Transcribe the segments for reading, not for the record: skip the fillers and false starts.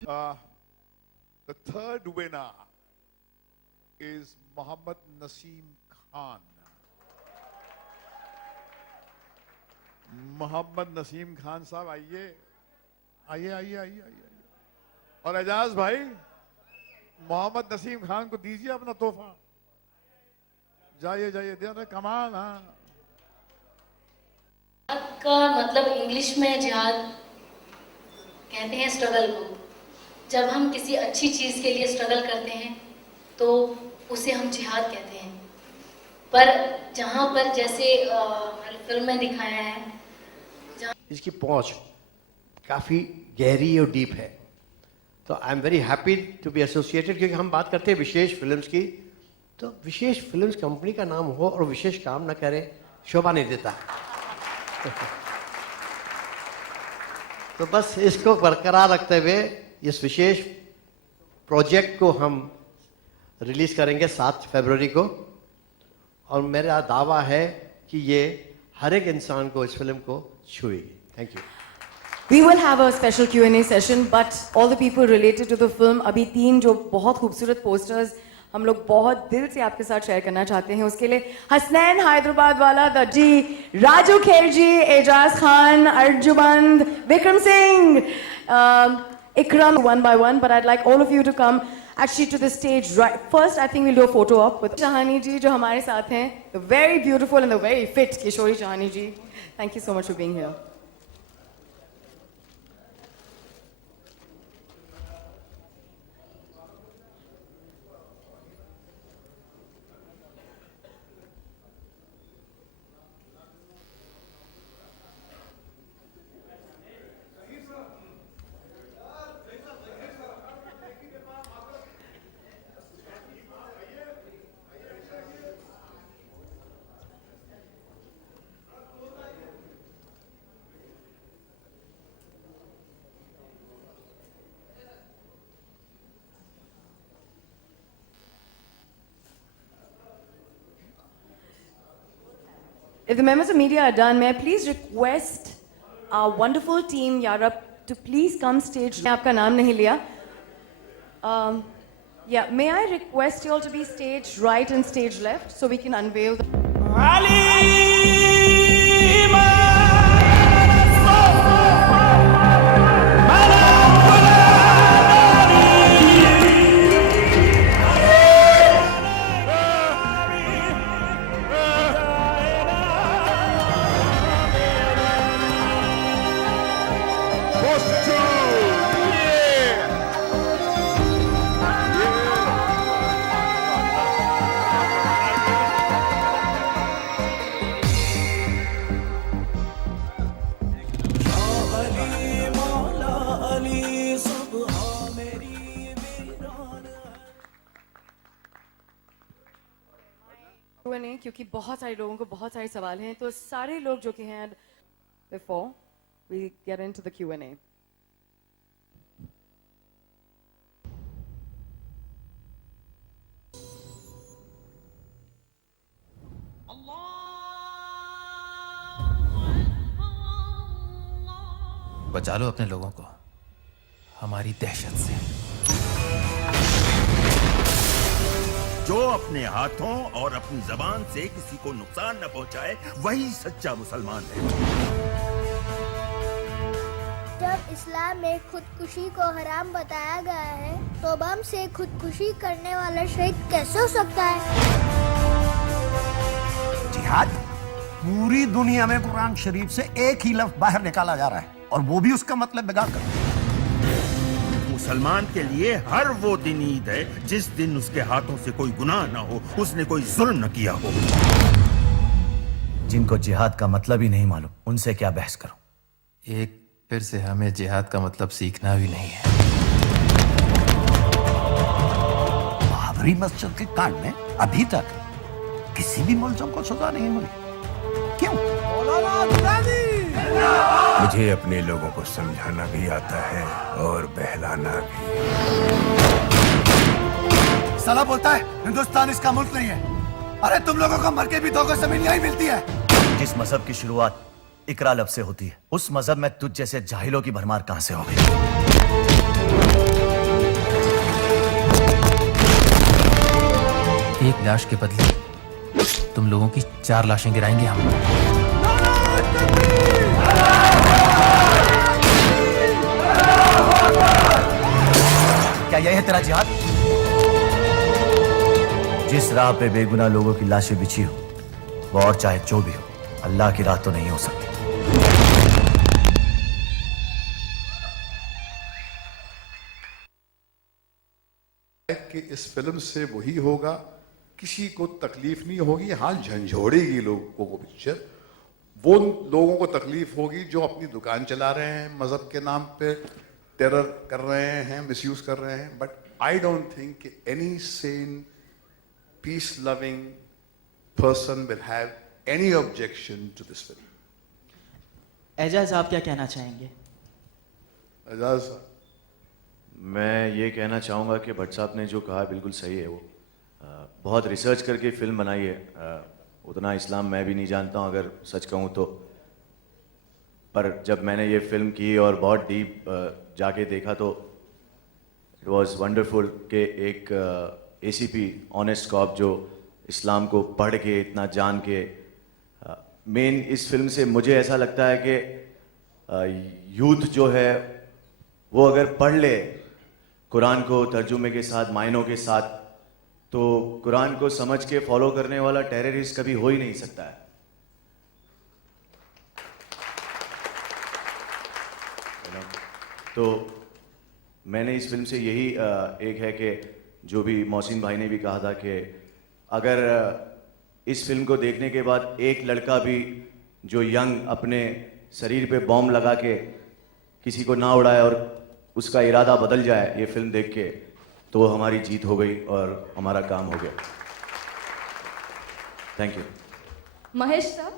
The third winner is Mohammad Naseem Khan. Mohammad Naseem Khan साहब आइए आइए आइए आइए आइए और एजाज भाई मोहम्मद नसीम खान को दीजिए अपना तोहफा। जाइए जाइए दे कमाल। हाँ, का मतलब इंग्लिश में जिहाद कहते हैं स्ट्रगल को। जब हम किसी अच्छी चीज़ के लिए स्ट्रगल करते हैं तो उसे हम जिहाद कहते हैं। पर जहाँ पर जैसे हमारी फिल्म में दिखाया है, इसकी पहुंच काफ़ी गहरी और डीप है, तो I am very happy to be associated. क्योंकि हम बात करते हैं विशेष फिल्म्स की, तो विशेष फिल्म्स कंपनी का नाम हो और विशेष काम न करे, शोभा नहीं देता। तो बस इसको बरकरार रखते हुए इस विशेष प्रोजेक्ट को हम रिलीज करेंगे 7 फरवरी को, और मेरा दावा है कि ये हर एक इंसान को इस फिल्म को छुएगी। Thank you. We will have a special Q&A session, but all the people related to the film, अभी 3 जो बहुत खूबसूरत पोस्टर्स हम लोग बहुत दिल से आपके साथ शेयर करना चाहते हैं। उसके लिए हसनैन हैदराबाद वाला दर्जी, Raju Kherji, Ejaz Khan, Arjumand, Vikram Singh, Ikram, one by one, but I'd like all of you to come actually to the stage right first. I think we'll do a photo op with Shahani ji जो हमारे साथ हैं, the very beautiful and the very fit Kishori Shahani ji. Thank you so much for being here. If the members of media are done, may I please request our wonderful team, Yarab, to please come stage. मैं आपका नाम नहीं लिया. Yeah, may I request you all to be stage right and stage left so we can unveil the... नहीं, क्योंकि बहुत सारे लोगों को बहुत सारे सवाल हैं, तो सारे लोग जो कि हैं before we get into the Q&A. बचा लो अपने लोगों को हमारी दहशत से। जो अपने हाथों और अपनी जबान से किसी को नुकसान न पहुंचाए, वही सच्चा मुसलमान है। जब इस्लाम में खुदकुशी को हराम बताया गया है, तो बम से खुदकुशी करने वाला शहीद कैसे हो सकता है? जिहाद पूरी दुनिया में कुरान शरीफ से एक ही लफ्ज बाहर निकाला जा रहा है, और वो भी उसका मतलब बिगाड़ कर। मुसलमान के लिए हर वो दिन ईद है जिस दिन उसके हाथों से कोई गुनाह न हो, उसने कोई जुल्म न किया हो। जिनको जिहाद का मतलब ही नहीं मालूम, उनसे क्या बहस करूं? एक फिर से हमें जिहाद का मतलब सीखना भी नहीं है। बाबरी मस्जिद के कांड में अभी तक किसी भी मुल्ज़िम को सजा नहीं मिली। क्यों? मुझे अपने लोगों को समझाना भी आता है और बहलाना भी। साला बोलता है हिंदुस्तान इसका मुल्क नहीं है। अरे तुम लोगों को मर के भी 2 गज जमीन यही मिलती है। जिस मजहब की शुरुआत इकरा लब से होती है, उस मजहब में तुझ जैसे जाहिलों की भरमार कहां से हो गई? एक लाश के बदले तुम लोगों की 4 लाशें गिराएंगे हम। क्या यह है तेरा जिहाद? जिस राह पे बेगुनाह लोगों की लाशें बिछी हो, वो और चाहे जो भी हो, अल्लाह की राह तो नहीं हो सकती। कि इस फिल्म से वही होगा, किसी को तकलीफ नहीं होगी। हाँ, झंझोड़ेगी लोगों को पिक्चर। वो लोगों को तकलीफ होगी जो अपनी दुकान चला रहे हैं, मजहब के नाम पे टेरर कर रहे हैं, मिसयूज कर रहे हैं। But I don't think any sane peace loving person will have any objection to this film. Ejaz, आप क्या कहना चाहेंगे? एजाज साहब, मैं ये कहना चाहूँगा कि भट्ट साहब ने जो कहा बिल्कुल सही है। वो बहुत रिसर्च करके फिल्म बनाई है। उतना इस्लाम मैं भी नहीं जानता हूँ अगर सच कहूँ तो, पर जब मैंने ये फिल्म की और बहुत डीप जाके देखा तो इट वाज वंडरफुल कि एक एसीपी ऑनेस्ट कॉप जो इस्लाम को पढ़ के इतना जान के, मेन इस फिल्म से मुझे ऐसा लगता है कि यूथ जो है वो अगर पढ़ ले कुरान को तर्जुमे के साथ, मायनों के साथ, तो कुरान को समझ के फॉलो करने वाला टेररिस्ट कभी हो ही नहीं सकता है। तो मैंने इस फिल्म से यही एक है कि जो भी मोहसिन भाई ने भी कहा था कि अगर इस फिल्म को देखने के बाद एक लड़का भी जो यंग अपने शरीर पे बॉम्ब लगा के किसी को ना उड़ाए और उसका इरादा बदल जाए ये फिल्म देख के, तो हमारी जीत हो गई और हमारा काम हो गया। Thank you. Mahesh sir,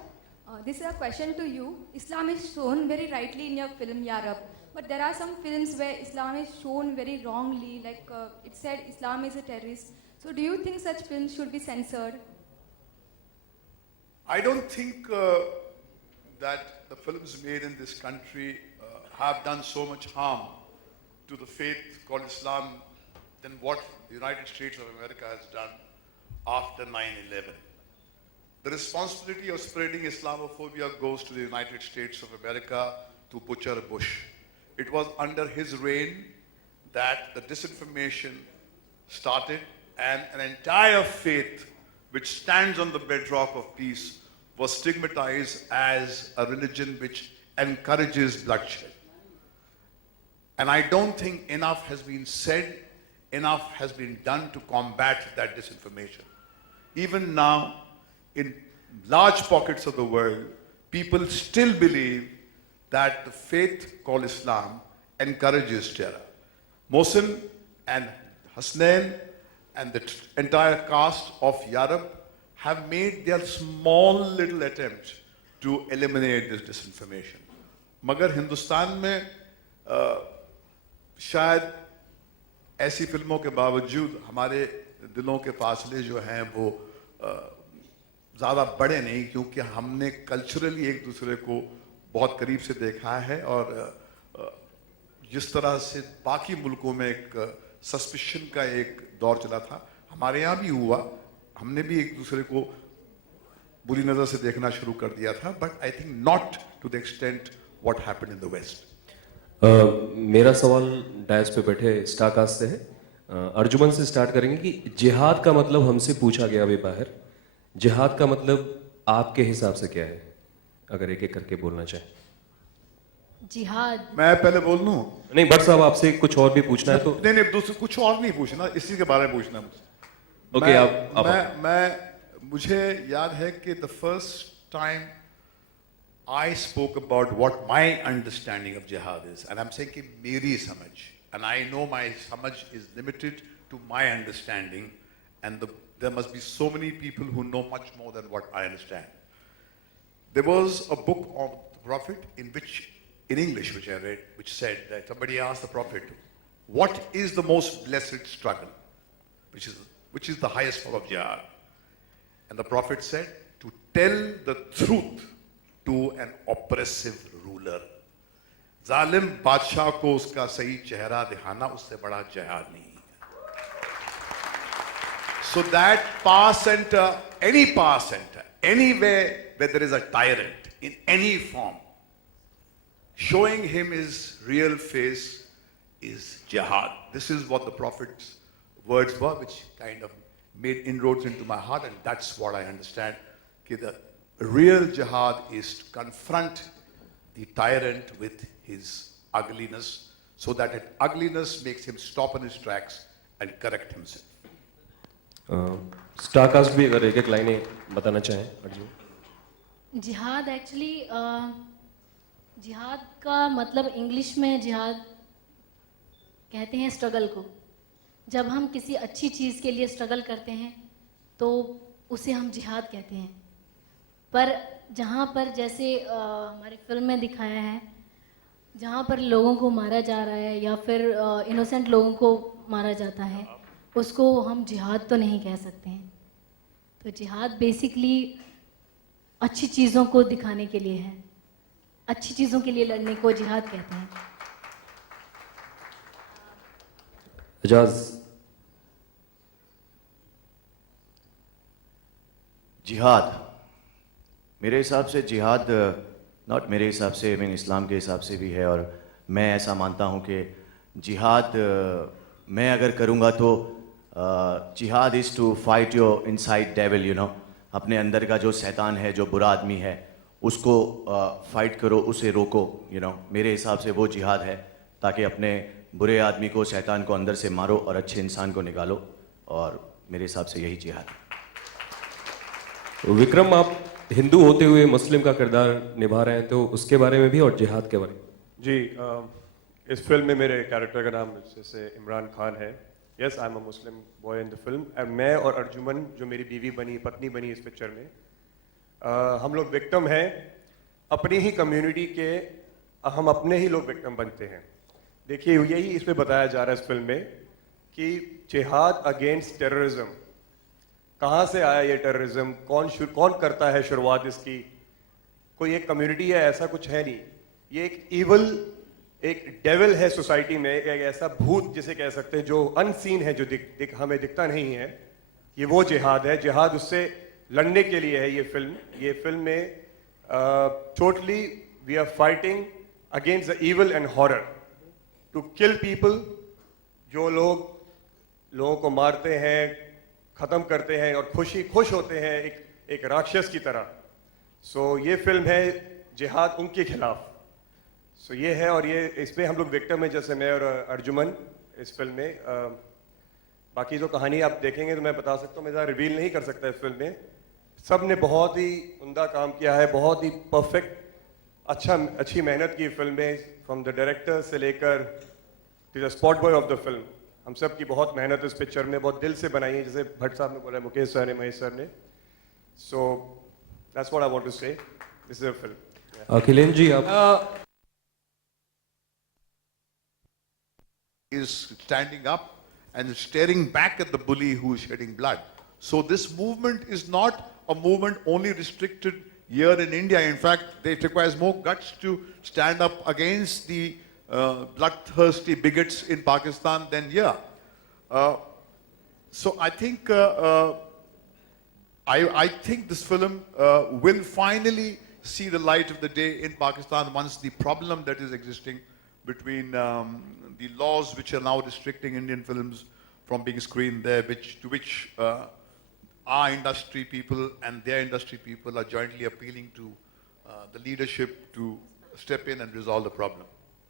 this is a question to you. Islam is shown very rightly in your film Yarab, but there are some films where Islam is shown very wrongly, like it said Islam is a terrorist. So do you think such films should be censored? I don't think that the films made in this country have done so much harm to the faith called Islam than what the United States of America has done after 9/11. The responsibility of spreading Islamophobia goes to the United States of America, to Butcher Bush. It was under his reign that the disinformation started, and an entire faith which stands on the bedrock of peace was stigmatized as a religion which encourages bloodshed. And I don't think enough has been said, enough has been done to combat that disinformation. Even now, in large pockets of the world, people still believe that the faith called Islam encourages terror. Mohsin and Hasnain and the entire cast of Yarab have made their small little attempt to eliminate this disinformation. मगर हिंदुस्तान में शायद ऐसी फिल्मों के बावजूद हमारे दिलों के फासले जो हैं वो ज़्यादा बड़े नहीं, क्योंकि हमने कल्चरली एक दूसरे को बहुत करीब से देखा है। और जिस तरह से बाकी मुल्कों में एक सस्पिशन का एक दौर चला था, हमारे यहाँ भी हुआ। हमने भी एक दूसरे को बुरी नज़र से देखना शुरू कर दिया था, but I think not to the extent what happened in the west. मेरा सवाल डैश पे बैठे स्टारकास्ट से है। अर्जुमन से स्टार्ट करेंगे कि जिहाद का मतलब हमसे पूछा गया अभी बाहर, जिहाद का मतलब आपके हिसाब से क्या है, अगर एक एक करके बोलना चाहें। जिहाद, मैं पहले बोल लूं? नहीं भट्ट साहब, आपसे कुछ और भी पूछना है तो नहीं, दूसरे कुछ और नहीं पूछना, इसी के बारे में पूछना मुझे। ओके, आप मुझे याद है कि the first time I spoke about what my understanding of jihad is, and I'm saying कि मेरी समझ, and I know my समझ is limited to my understanding, and there must be so many people who know much more than what I understand. There was a book of the Prophet in English, which I read, which said that somebody asked the Prophet, "What is the most blessed struggle? Which is the highest form of jihad?" And the Prophet said, "To tell the truth to an oppressive ruler." जालिम बादशाह को उसका सही चेहरा दिखाना उससे बड़ा जिहाद नहीं है. So that power center, any power center, anywhere where there is a tyrant in any form, showing him his real face is jihad. This is what the Prophet's words were, which kind of made inroads into my heart, and that's what I understand. That the real jihad is to confront the tyrant with his ugliness, so that that ugliness makes him stop in his tracks and correct himself. Star cast भी अगर एक एक लाइनें बताना चाहें अर्जुन. जिहाद actually जिहाद का मतलब इंग्लिश में जिहाद कहते हैं स्ट्रगल को. जब हम किसी अच्छी चीज़ के लिए स्ट्रगल करते हैं तो उसे हम जिहाद कहते हैं. पर जहाँ पर जैसे हमारी फिल्म में दिखाया है, जहाँ पर लोगों को मारा जा रहा है या फिर इनोसेंट लोगों को मारा जाता है, उसको हम जिहाद तो नहीं कह सकते हैं. तो जिहाद बेसिकली अच्छी चीज़ों को दिखाने के लिए है. अच्छी चीज़ों के लिए लड़ने को जिहाद कहते हैं. एजाज. जिहाद मेरे हिसाब से जिहाद नॉट मेरे हिसाब से मीन इस्लाम के हिसाब से भी है, और मैं ऐसा मानता हूँ कि जिहाद मैं अगर करूँगा तो जिहाद is to fight your inside devil, you know. अपने अंदर का जो शैतान है, जो बुरा आदमी है, उसको फाइट करो, उसे रोको, यू नो. मेरे हिसाब से वो जिहाद है, ताकि अपने बुरे आदमी को, शैतान को अंदर से मारो और अच्छे इंसान को निकालो, और मेरे हिसाब से यही जिहाद है. विक्रम, आप हिंदू होते हुए मुस्लिम का किरदार निभा रहे हैं, तो उसके बारे में भी और जिहाद के बारे में. जी, इस फिल्म में मेरे कैरेक्टर का नाम जैसे इमरान खान है. Yes, I am a Muslim boy in the film. मैं और अर्जुमन जो मेरी बीवी बनी, पत्नी बनी इस पिक्चर में, हम लोग विक्टिम हैं अपनी ही कम्युनिटी के. हम अपने ही लोग विक्टिम बनते हैं. देखिए, यही इसमें बताया जा रहा है इस फिल्म में कि जिहाद अगेंस्ट टेररिज्म. कहाँ से आया ये टेररिज्म, कौन करता है शुरुआत इसकी. कोई एक कम्युनिटी है, ऐसा कुछ है नहीं. ये एक इवल, एक डेविल है सोसाइटी में, एक ऐसा भूत जिसे कह सकते हैं जो अनसीन है, जो हमें दिखता नहीं है. ये वो जिहाद है. जिहाद उससे लड़ने के लिए है ये फिल्म. ये फिल्म में totally we are fighting against the evil and horror, to kill people. जो लोगों को मारते हैं, ख़त्म करते हैं और खुश होते हैं एक राक्षस की तरह. सो ये फिल्म है जिहाद उनके खिलाफ. सो ये है, और ये इसमें हम लोग विक्टिम हैं, जैसे मैं और अर्जुमन इस फिल्म में. बाकी जो कहानी आप देखेंगे तो मैं बता सकता हूँ, मैं ज़्यादा रिवील नहीं कर सकता इस फिल्म में. सब ने बहुत ही उम्दा काम किया है, बहुत ही परफेक्ट, अच्छी मेहनत की फिल्म में. फ्रॉम द डायरेक्टर से लेकर to the spot boy of the film, हम सब की बहुत मेहनत इस पिक्चर में, बहुत दिल से बनाई है, जैसे भट्ट साहब ने बोला, मुकेश सर ने, महेश सर ने. So that's what I want to say. This is a film. Akhilesh ji, आप is standing up and staring back at the bully who is shedding blood. So this movement is not a movement only restricted here in India. In fact, it requires more guts to stand up against the bloodthirsty bigots in Pakistan than here. So I think I think this film will finally see the light of the day in Pakistan once the problem that is existing between the laws which are now restricting Indian films from being screened there, to which our industry people and their industry people are jointly appealing to the leadership to step in and resolve the problem.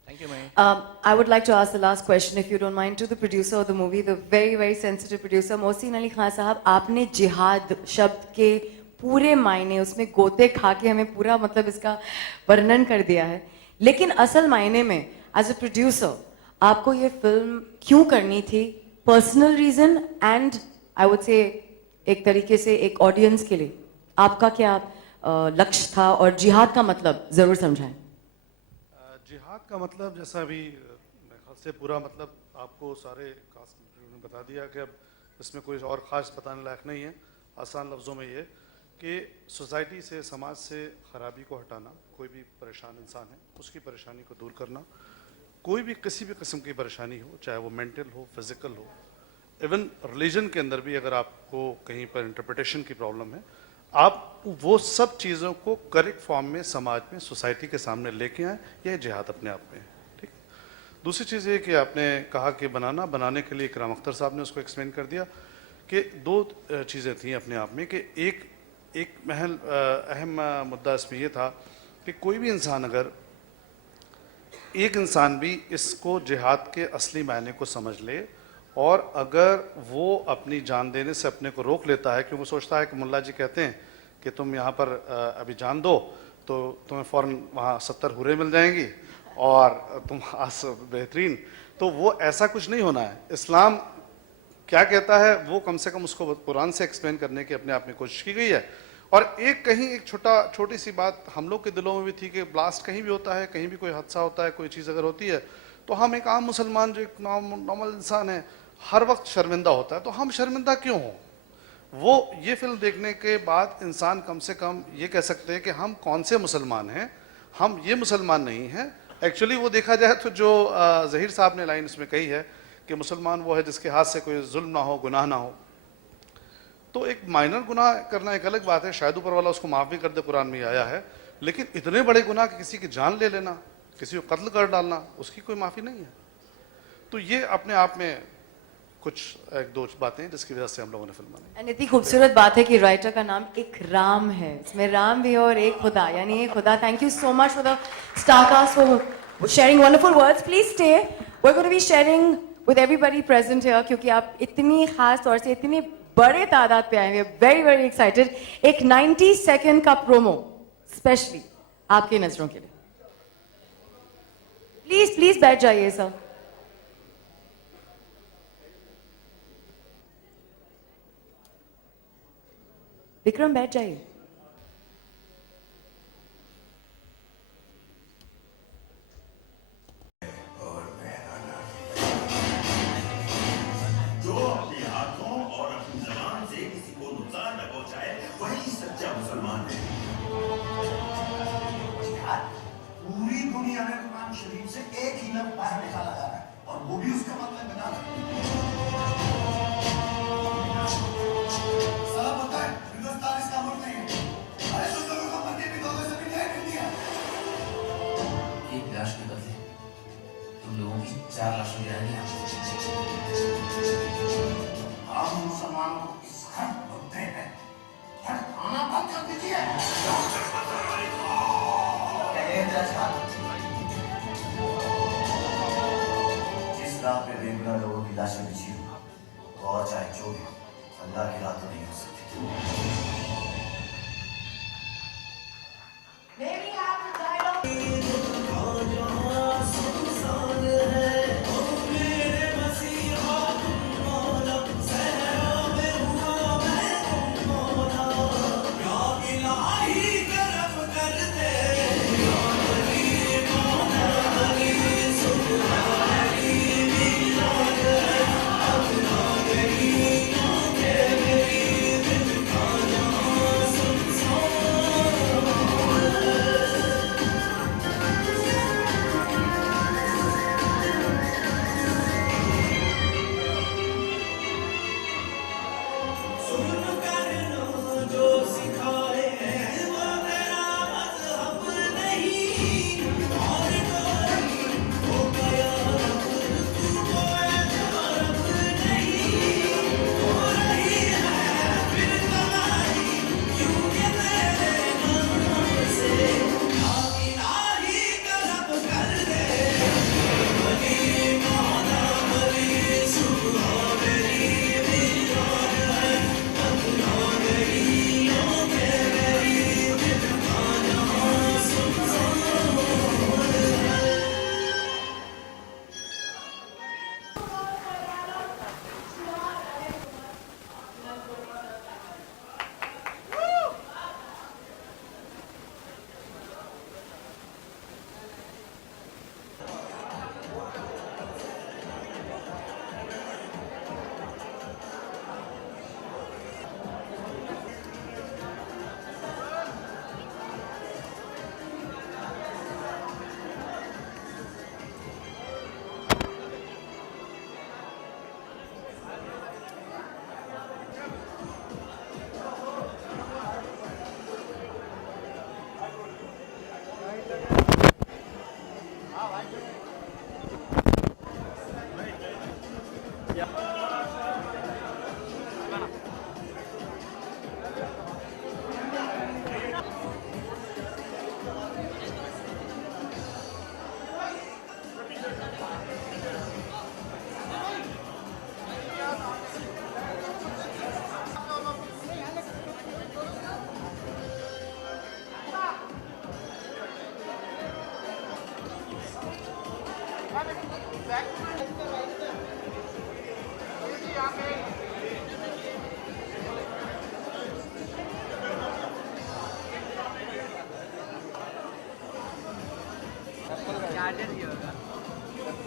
Thank you, Mahesh. I would like to ask the last question, if you don't mind, to the producer of the movie, the very, very sensitive producer, Mohsin Ali Khan साहब. आपने जिहाद शब्द के पूरे मायने उसमें गोते खा के हमें पूरा मतलब इसका वर्णन कर दिया है. लेकिन असल मायने में एज अ प्रोड्यूसर आपको ये फिल्म क्यों करनी थी? Personal reason and I would say एक तरीके से एक ऑडियंस के लिए आपका क्या लक्ष्य था, और जिहाद का मतलब जरूर समझाएं. जिहाद का मतलब जैसा अभी मेरे ख्याल से पूरा मतलब आपको सारे कास्ट ने बता दिया कि अब इसमें कोई और ख़ास बताने लायक नहीं है. आसान लफ्ज़ों में ये कि सोसाइटी से, समाज से खराबी को हटाना, कोई भी परेशान इंसान है उसकी परेशानी को दूर करना, कोई भी किसी भी किस्म की परेशानी हो, चाहे वो मेंटल हो, फिजिकल हो, इवन रिलीजन के अंदर भी अगर आपको कहीं पर इंटरप्रिटेशन की प्रॉब्लम है, आप वो सब चीज़ों को करेक्ट फॉर्म में समाज में, सोसाइटी के सामने लेके आए, यह जिहाद अपने आप में है। ठीक। दूसरी चीज़ ये कि आपने कहा कि बनाने के लिए इकराम अख्तर साहब ने उसको एक्सप्लेन कर दिया कि दो चीज़ें थी अपने आप में, कि एक अहम मुद्दा इसमें यह था कि कोई भी इंसान, अगर एक इंसान भी इसको जिहाद के असली मायने को समझ ले और अगर वो अपनी जान देने से अपने को रोक लेता है, क्योंकि सोचता है कि मुल्ला जी कहते हैं कि तुम यहाँ पर अभी जान दो तो तुम्हें फ़ौरन वहाँ 70 हुरें मिल जाएंगी और तुम आज बेहतरीन, तो वो ऐसा कुछ नहीं होना है। इस्लाम क्या कहता है वो कम से कम उसको कुरान से एक्सप्लेन करने की अपने आप में कोशिश की गई है। और एक छोटी सी बात हम लोग के दिलों में भी थी कि ब्लास्ट कहीं भी होता है, कहीं भी कोई हादसा होता है, कोई चीज़ अगर होती है तो हम एक आम मुसलमान जो एक नॉर्मल इंसान है हर वक्त शर्मिंदा होता है, तो हम शर्मिंदा क्यों हों? वो ये फिल्म देखने के बाद इंसान कम से कम ये कह सकते हैं कि हम कौन से मुसलमान हैं, हम ये मुसलमान नहीं हैं। एक्चुअली वो देखा जाए तो जो ज़हीर साहब ने लाइन इसमें कही है कि मुसलमान वो है जिसके हाथ से कोई जुल्म ना हो, गुनाह ना हो, तो एक माइनर गुनाह करना एक अलग बात है, शायद ऊपर वाला उसको माफ़ भी कर दे, कुरान में आया है, लेकिन इतने बड़े गुनाह कि किसी की जान ले लेना, किसी को कत्ल कर डालना, उसकी कोई माफ़ी नहीं है। तो ये अपने आप में कुछ एक दो बातें हैं जिसकी वजह से हम लोगों ने फिल्म बनाई। एंड इतनी खूबसूरत बात है कि राइटर का नाम एक राम है, इसमें राम भी है और एक खुदा, यानी एक खुदा। Thank you so much for the star cast for sharing wonderful words. Please stay, we are going to be sharing with everybody present here, क्योंकि आप इतनी खास तौर से इतनी बड़े तादाद पे आए, we are very very excited. एक 90 सेकंड का प्रोमो स्पेशली आपकी नजरों के लिए। प्लीज प्लीज बैठ जाइए सर। विक्रम बैठ जाइए। जो अपने हाथों और अपनी जबान से किसी को नुकसान न पहुंचाए वही सच्चा मुसलमान है। पूरी दुनिया में कुरान शरीफ से एक ही लफ्ज बाहर निकाला जा रहा है और वो भी उसका मतलब बना रहा है। सब होता है, हिंदुस्तान इसका मुल्क नहीं है। अरे सुल्तानों का पति भी दोगे सभी न्याय कर दिया। एक लाश के बदले तुम लोगों की 4 लाशें गिराएंगे। हम मुसलमानों को इस हर मुद्दे पे भड़काना बंद कर दीजिए। जिस राह पे बेगुनाह लोगों की लाशें बिछी हुई, और चाहे जो भी, अल्लाह की राह तो नहीं हो सकती।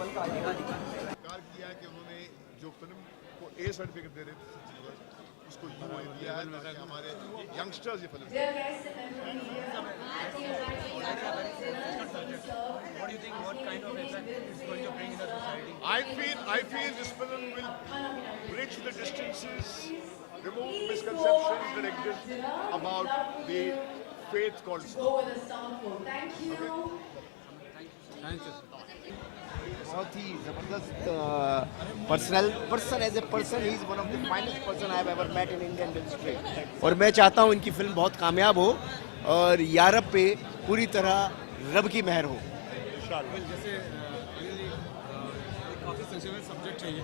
स्वीकार किया है कि उन्होंने जो फिल्म को ए सर्टिफिकेट दे रहे थे उसको यू दिया है ताकि हमारे यंगस्टर्स ये film I feel this film will bridge the distances, remove misconceptions that exist about the faith called Islam. बहुत ही जबरदस्त person as a person he is one of the finest person I have ever met in Indian industry और मैं चाहता हूं इनकी film बहुत कामयाब हो और यारब पे पूरी तरह रब की मेहर हो। जैसे काफ़ी सेंसिटिव सब्जेक्ट है ये,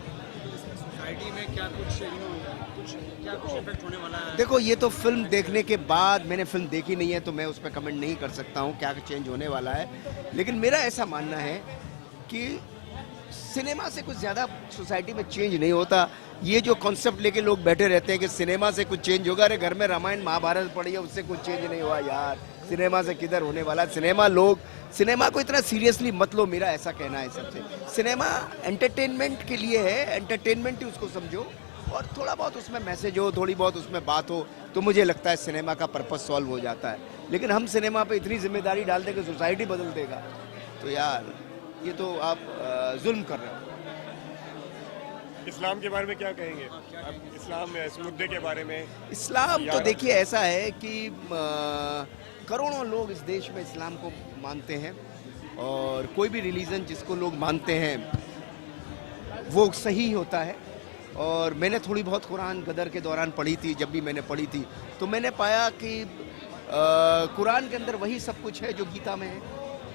सोसाइटी में क्या कुछ इफेक्ट होने वाला है? देखो ये तो फिल्म देखने के बाद, मैंने फिल्म देखी नहीं है तो मैं उस पर कमेंट नहीं कर सकता हूँ क्या चेंज होने वाला है, लेकिन मेरा ऐसा मानना है कि सिनेमा से कुछ ज़्यादा सोसाइटी में चेंज नहीं होता। ये जो कॉन्सेप्ट लेके लोग बैठे रहते हैं कि सिनेमा से कुछ चेंज होगा, अरे घर में रामायण महाभारत पढ़ी है उससे कुछ चेंज नहीं हुआ यार, सिनेमा से किधर होने वाला। सिनेमा को इतना सीरियसली मत लो, मेरा ऐसा कहना है सबसे। सिनेमा एंटरटेनमेंट के लिए है, एंटरटेनमेंट ही उसको समझो और थोड़ा बहुत उसमें मैसेज हो, थोड़ी बहुत उसमें बात हो तो मुझे लगता है सिनेमा का पर्पस सॉल्व हो जाता है। लेकिन हम सिनेमा पे इतनी जिम्मेदारी डाल दें कि सोसाइटी बदल देगा, तो यार ये तो आप जुल्म कर रहे हो। इस्लाम के बारे में क्या कहेंगे आप? इस्लाम में इस मुद्दे के बारे में? इस्लाम तो देखिए ऐसा है कि करोड़ों लोग इस देश में इस्लाम को मानते हैं और कोई भी रिलीजन जिसको लोग मानते हैं वो सही होता है। और मैंने थोड़ी बहुत कुरान गदर के दौरान पढ़ी थी, जब भी मैंने पढ़ी थी तो मैंने पाया कि कुरान के अंदर वही सब कुछ है जो गीता में है,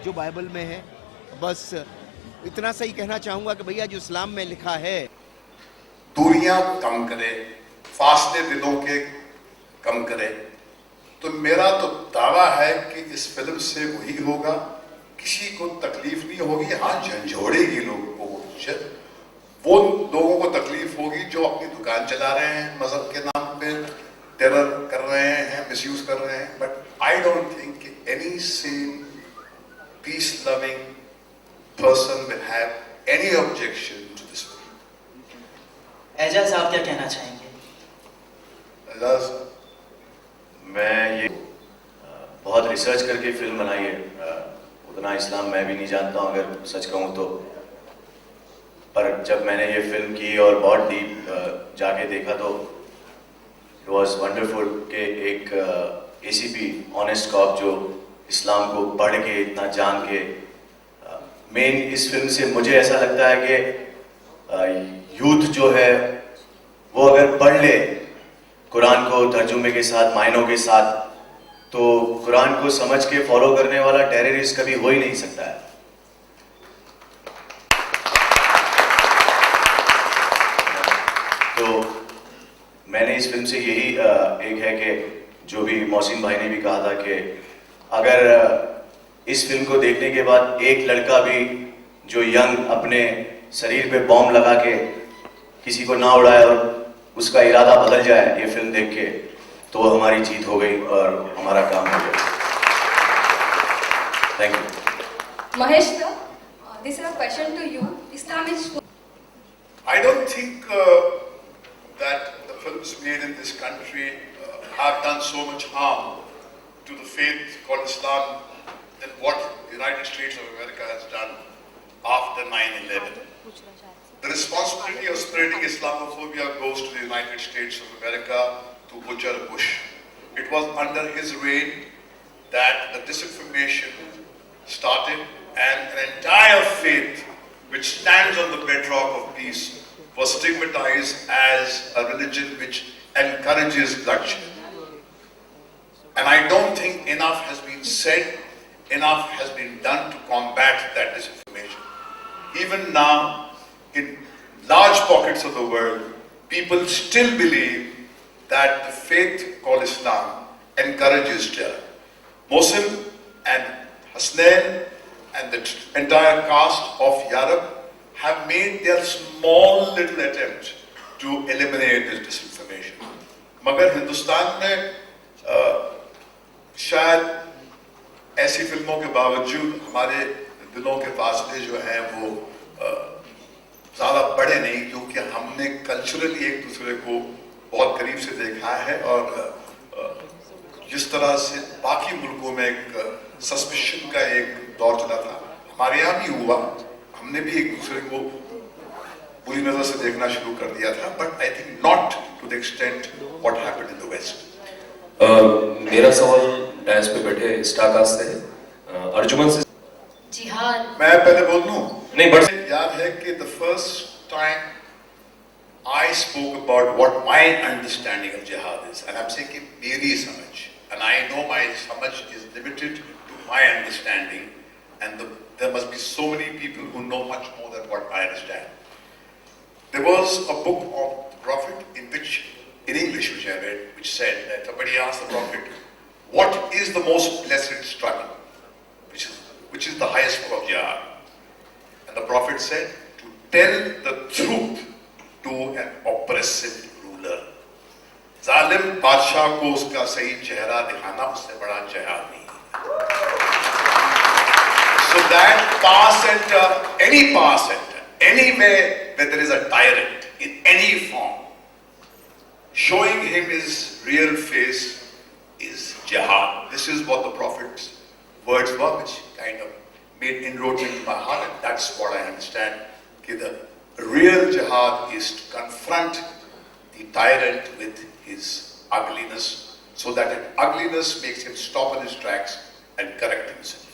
जो बाइबल में है। बस इतना सही कहना चाहूँगा कि भैया जो इस्लाम में लिखा है, दूरियां कम करे, फासले दिलों के कम करे। तो मेरा तो दावा है कि इस फिल्म से वही होगा, किसी को तकलीफ नहीं होगी। हाँ, झंझोड़ेगी लोगों को, वो लोगों को तकलीफ होगी जो अपनी दुकान चला रहे हैं, मजहब के नाम पे टेरर कर रहे हैं, मिसयूज कर रहे हैं। But I don't think any sane peace loving person will have any objection to this film. Ejaz साहब क्या कहना चाहेंगे? एजाज, मैं ये बहुत रिसर्च करके फिल्म बनाई है, उतना इस्लाम मैं भी नहीं जानता हूँ अगर सच कहूँ तो। पर जब मैंने ये फिल्म की और बहुत डीप जाके देखा तो इट वॉज वंडरफुल कि एक एसीपी ऑनेस्ट कॉप जो इस्लाम को पढ़ के इतना जान के, मेन इस फिल्म से मुझे ऐसा लगता है कि यूथ जो है वो अगर पढ़ ले कुरान को तर्जुमे के साथ, मायनों के साथ, तो कुरान को समझ के फॉलो करने वाला टेररिस्ट कभी हो ही नहीं सकता है। तो मैंने इस फिल्म से यही एक है कि जो भी मोहसिन भाई ने भी कहा था कि अगर इस फिल्म को देखने के बाद एक लड़का भी जो यंग अपने शरीर पे बॉम्ब लगा के किसी को ना उड़ाए और उसका इरादा बदल जाए ये फिल्म देख के, तो हमारी जीत हो गई और हमारा काम हो गया। Thank you. Mahesh, this is a question to you. Islam is... I don't think that the films made in this country have done so much harm to the faith called Islam than what the United States of America has done after 9/11. The responsibility of spreading Islamophobia goes to the United States of America, to Butcher Bush. It was under his reign that the disinformation started, and an entire faith which stands on the bedrock of peace was stigmatized as a religion which encourages bloodshed. And I don't think enough has been said, enough has been done to combat that disinformation. Even now, in large pockets of the world, people still believe that the faith called Islam encourages terror. Mohsin and Hasnain and the entire cast of Yarab have made their small little attempt to eliminate this disinformation. मगर हिंदुस्तान में शायद ऐसी फिल्मों के बावजूद हमारे दिलों के फासले जो हैं वो ज़्यादा बड़े नहीं, क्योंकि हमने कल्चरली एक दूसरे को बहुत करीब से देखा है और जिस तरह से बाकी मुल्कों में एक सस्पिशन का एक दौर चला था, हमारे यहाँ भी हुआ, हमने भी एक दूसरे को बुरी नजर से देखना शुरू कर दिया था, but I think not to the extent what happened in the west. मेरा सवाल डायस पे बैठे स्टारकास्ट से है, अर्जुमन से। जिहाद, मैं पहले बोल दूं? नहीं, बट याद है कि the first time I spoke about what my understanding of jihad is, and I'm saying कि मेरी समझ, and I know my समझ is limited to my understanding, and there must be so many people who know much more than what I understand. There was a book of the Prophet in English which I read, which said that somebody asked the Prophet, what is the most blessed struggle, which is the highest form of jihad? And the Prophet said, to tell the truth to an oppressive ruler. जालिम बादशाह को उसका सही चेहरा दिखाना उससे बड़ा जिहाद नहीं। So that power center, any power center, anywhere where there is a tyrant in any form, showing him his real face is jihad. This is what the Prophet's words were, which kind of made inroads into my heart, and that's what I understand. The real jihad is to confront the tyrant with his ugliness, so that an ugliness makes him stop in his tracks and correct himself.